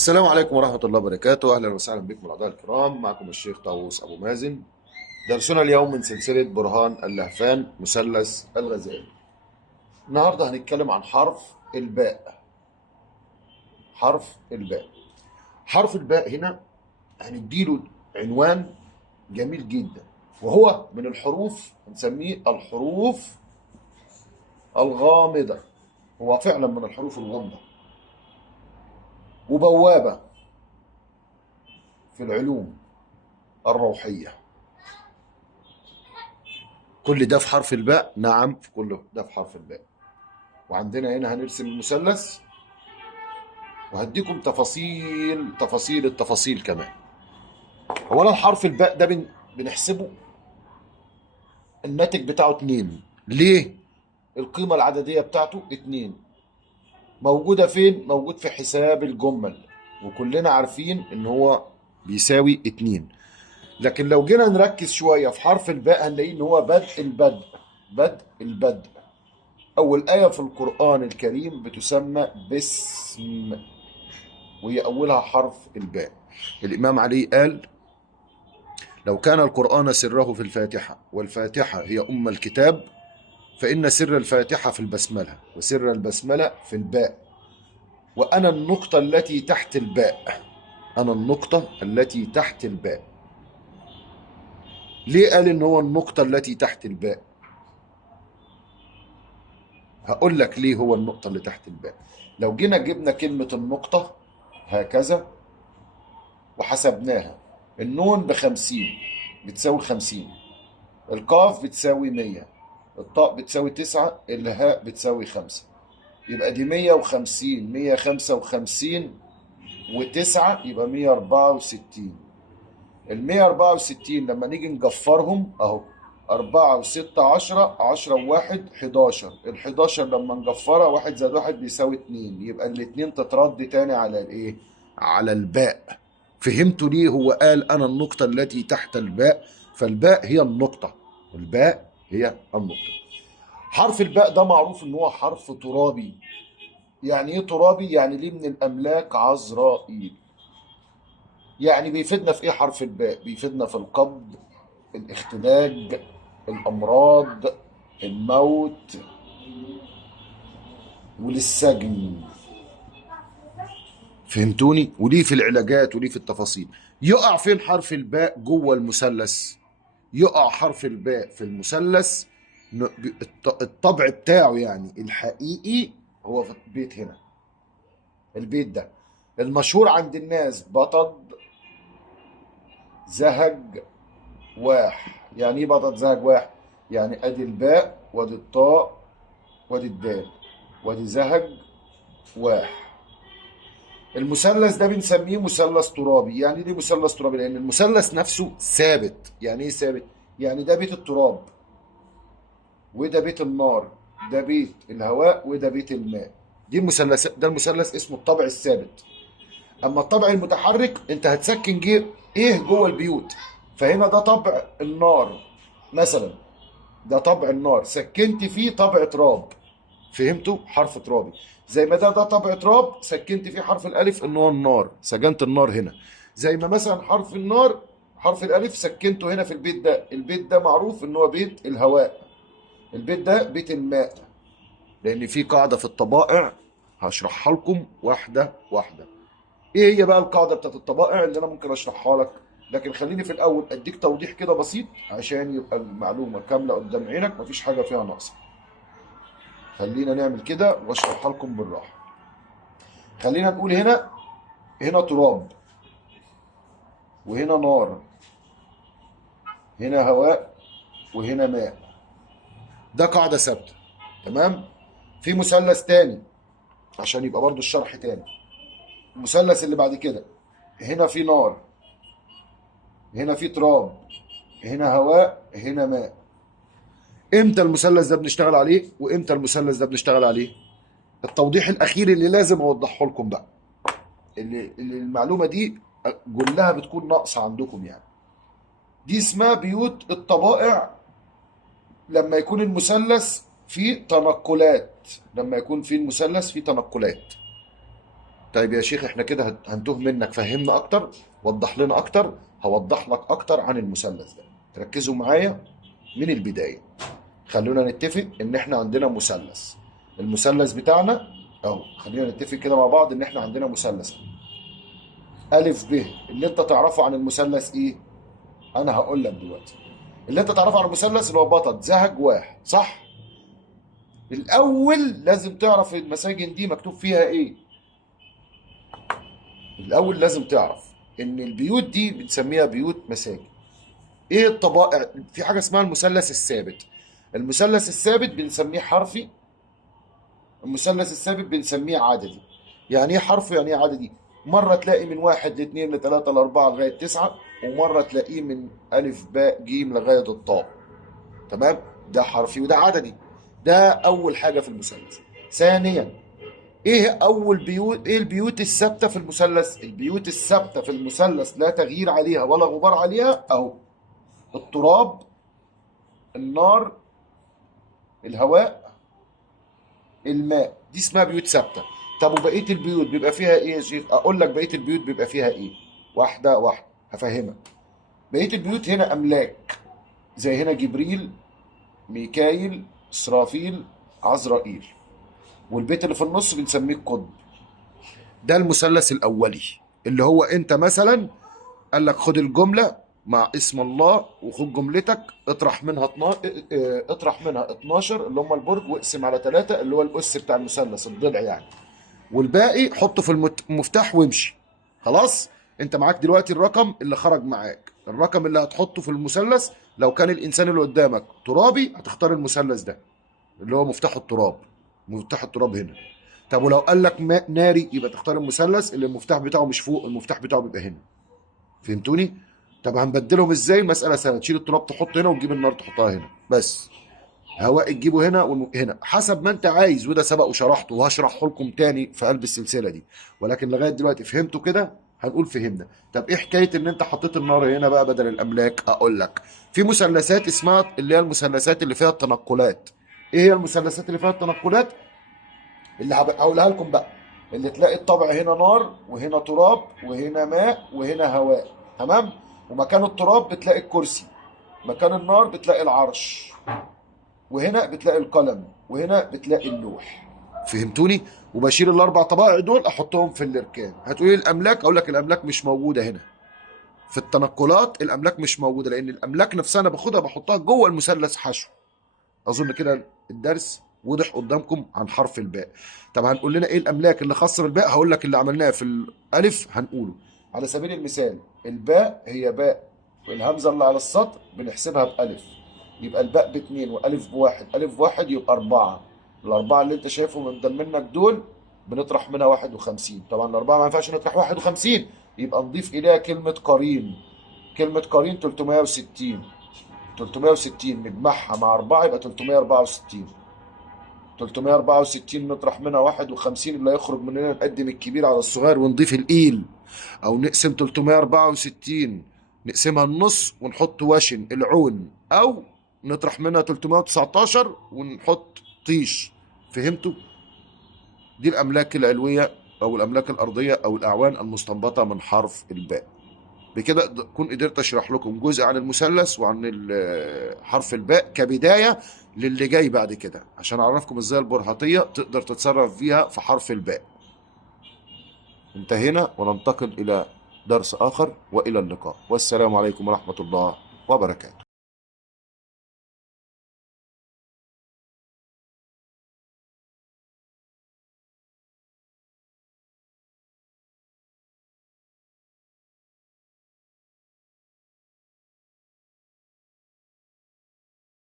السلام عليكم ورحمة الله وبركاته. أهلا وسهلا بكم الأعضاء الكرام، معكم الشيخ طاووس أبو مازن. درسنا اليوم من سلسلة برهان اللهفان مثلث الغزال. النهاردة هنتكلم عن حرف الباء. حرف الباء. حرف الباء هنا هنديله عنوان جميل جدا، وهو من الحروف هنسميه الحروف الغامضة. هو فعلا من الحروف الغامضة وبوابة في العلوم الروحية. كل ده في حرف الباء؟ نعم، في كل ده في حرف الباء. وعندنا هنا هنرسم المثلث، وهديكم تفاصيل التفاصيل كمان. اولا حرف الباء ده بنحسبه الناتج بتاعه 2. ليه؟ القيمة العددية بتاعته 2. موجودة فين؟ موجود في حساب الجمل، وكلنا عارفين ان هو بيساوي 2. لكن لو جينا نركز شوية في حرف الباء هنلاقيه ان هو بدء. أول آية في القرآن الكريم بتسمى باسم، وهي أولها حرف الباء. الإمام علي قال: لو كان القرآن سره في الفاتحة، والفاتحة هي أم الكتاب، فإن سر الفاتحة في البسملة، وسر البسملة في الباء، وأنا النقطة التي تحت الباء. أنا النقطة التي تحت الباء. ليه قال إن هو النقطة التي تحت الباء؟ هقول لك ليه هو النقطة اللي تحت الباء. لو جينا جبنا كلمة النقطة هكذا وحسبناها، النون ب50 بتساوي 50، القاف بتساوي 100، الطاء بتساوي 9، الهاء بتساوي 5. يبقى دي 150، 155 و9 يبقى 164. ال 164 لما نيجي نجفرهم اهو، 4 و6 10، 10 و1 11. ال 11 لما نجفرها 1 زائد 1 بيساوي 2، يبقى الاتنين تترد تاني على الايه؟ على الباء. فهمتوا ليه هو قال انا النقطة التي تحت الباء؟ فالباء هي النقطة، الباء هي النقطة. حرف الباء ده معروف ان هو حرف ترابي. يعني ايه ترابي؟ يعني ليه من الاملاك عزرائيل. يعني بيفيدنا في ايه حرف الباء؟ بيفيدنا في القبض، الاختلاج، الامراض، الموت، وللسجن. فهمتوني؟ وليه في العلاجات وليه في التفاصيل. يقع فين حرف الباء جوه المثلث؟ يقع حرف الباء في المثلث الطبع بتاعه يعني الحقيقي هو في البيت هنا. البيت ده المشهور عند الناس بطد زهج واح. يعني ايه بطد زهج واح؟ يعني ادي الباء وادي الطاء وادي الدال وادي زهج واح. المثلث ده بنسميه مثلث ترابي. يعني ليه مثلث ترابي؟ لان المثلث نفسه ثابت. يعني ايه ثابت؟ يعني ده بيت التراب، وده بيت النار، ده بيت الهواء، وده بيت الماء. دي المثلث. ده المثلث اسمه الطبع الثابت. اما الطبع المتحرك انت هتسكن ايه جوه البيوت. فهنا ده طبع النار مثلا، ده طبع النار سكنت فيه طبع تراب. فهمتوا؟ حرف ترابي. زي ما ده طبع تراب سكنت فيه حرف الالف ان هو النار، سجنت النار هنا. زي ما مثلا حرف النار حرف الالف سكنته هنا في البيت ده. البيت ده معروف ان هو بيت الهواء، البيت ده بيت الماء. لان في قاعده في الطبائع هشرحها لكم واحده واحده. ايه هي بقى القاعده بتاعت الطبائع اللي انا ممكن اشرحها لك؟ لكن خليني في الاول اديك توضيح كده بسيط عشان يبقى المعلومه كامله قدام عينك، مفيش حاجه فيها ناقصه. خلينا نعمل كده واشرحها لكم بالراحه. خلينا نقول هنا تراب، وهنا نار، هنا هواء، وهنا ماء. ده قاعده ثابته. تمام. في مثلث تاني عشان يبقى برضو الشرح تاني. المثلث اللي بعد كده، هنا في نار، هنا في تراب، هنا هواء، هنا ماء. امتى المثلث ده بنشتغل عليه وامتى المثلث ده بنشتغل عليه؟ التوضيح الاخير اللي لازم اوضحه لكم بقى، اللي المعلومه دي كلها بتكون ناقصه عندكم يعني. دي اسمها بيوت الطبائع. لما يكون المثلث فيه تنقلات، لما يكون فيه المثلث فيه تنقلات. طيب يا شيخ احنا كده هنتوه منك، فهمنا اكتر، وضح لنا اكتر. هوضح لك اكتر عن المثلث ده. ركزوا معايا من البداية. خلونا نتفق ان احنا عندنا مثلث. المثلث بتاعنا اهو، خلينا نتفق كده مع بعض ان احنا عندنا مثلث. الف ب. اللي انت تعرفه عن المثلث ايه؟ انا هقول لك دلوقتي. اللي انت تعرفه عن المثلث اللي هو بطل زهج واحد، صح؟ الاول لازم تعرف المساجن دي مكتوب فيها ايه. الاول لازم تعرف ان البيوت دي بنسميها بيوت مساجد. ايه الطبائع؟ في حاجه اسمها المثلث الثابت. المثلث الثابت بنسميه حرفي. المثلث الثابت بنسميه عددي. يعني ايه حرفي يعني ايه عددي؟ مرة تلاقي من واحد لاثنين لثلاثة لأربعة لغاية تسعة، ومرة تلاقيه من ألف باء جيم لغاية الطاء. تمام؟ ده حرفي وده عددي. ده أول حاجة في المثلث. ثانيا، ايه البيوت الثابتة في المثلث؟ البيوت الثابتة في المثلث لا تغيير عليها ولا غبار عليها أهو: التراب، النار، الهواء، الماء. دي اسمها بيوت ثابته. طب وبقيه البيوت بيبقى فيها ايه يا شيخ؟ اقول لك بقيه البيوت بيبقى فيها ايه. واحده واحده هفهمك. بقيه البيوت هنا املاك، زي هنا جبريل، ميكائيل، اسرافيل، عزرائيل. والبيت اللي في النص بنسميه القطب. ده المثلث الاولي، اللي هو انت مثلا قال لك خد الجمله مع اسم الله، وخد جملتك اطرح منها 12 اللي هم البرج، واقسم على 3 اللي هو الاس بتاع المثلث، الضلع يعني. والباقي حطه في المفتاح وامشي. خلاص. انت معاك دلوقتي الرقم اللي خرج معاك. الرقم اللي هتحطه في المثلث، لو كان الانسان اللي قدامك ترابي هتختار المثلث ده اللي هو مفتاح التراب. مفتاح التراب هنا. طب ولو قال لك ماء ناري، يبقى تختار المثلث اللي المفتاح بتاعه مش فوق، المفتاح بتاعه بيبقى هنا. فهمتوني؟ طب هنبدلهم ازاي؟ المساله سهله. تشيل التراب تحط هنا، وتجيب النار تحطها هنا بس. هواء تجيبه هنا هنا حسب ما انت عايز، وده سبق وشرحته وهشرحه لكم تاني في قلب السلسله دي. ولكن لغايه دلوقتي فهمتوا كده؟ هنقول فهمنا. طب ايه حكايه ان انت حطيت النار هنا بقى بدل الاملاك؟ اقول لك. في مثلثات اسمها اللي هي المثلثات اللي فيها التنقلات. ايه هي المثلثات اللي فيها التنقلات؟ اللي هقولها لكم بقى. اللي تلاقي الطبع هنا نار، وهنا تراب، وهنا ماء، وهنا هواء. تمام؟ ومكان التراب بتلاقي الكرسي، مكان النار بتلاقي العرش، وهنا بتلاقي القلم، وهنا بتلاقي اللوح. فهمتوني؟ وبشيل الاربع طبائع دول احطهم في الاركان. هتقولي الاملاك، اقول لك الاملاك مش موجوده هنا. في التنقلات الاملاك مش موجوده، لان الاملاك نفسها انا باخدها بحطها جوه المثلث حشو. اظن كده الدرس وضح قدامكم عن حرف الباء. طب هنقول لنا ايه الاملاك اللي خاصه بالباء؟ هقول لك اللي عملناه في الالف هنقوله. على سبيل المثال، الباء هي باء، والهمزه اللي على السطر بنحسبها بالف. يبقى الباء باتنين، والف بواحد. الف بواحد يبقى 4. الاربعه اللي انت شايفهم قدام منك دول بنطرح منها 51. طبعا الاربعه ما ينفعش نطرح 51، يبقى نضيف اليها كلمه قرين. كلمه قرين 360. 360 نجمعها مع 4 يبقى 364. 364 نطرح منها 51 اللي هيخرج مننا، نقدم الكبير على الصغير ونضيف الإيل. أو نقسم 364 نقسمها النص ونحط واشن العون، أو نطرح منها 319 ونحط طيش. فهمتوا؟ دي الأملاك العلوية أو الأملاك الأرضية أو الأعوان المستنبطة من حرف الباء. بكده أكون قدرت أشرح لكم جزء عن المثلث وعن حرف الباء كبداية للي جاي بعد كده، عشان أعرفكم إزاي البرهطية تقدر تتصرف فيها في حرف الباء. انتهينا، وننتقل إلى درس آخر، وإلى اللقاء، والسلام عليكم ورحمة الله وبركاته.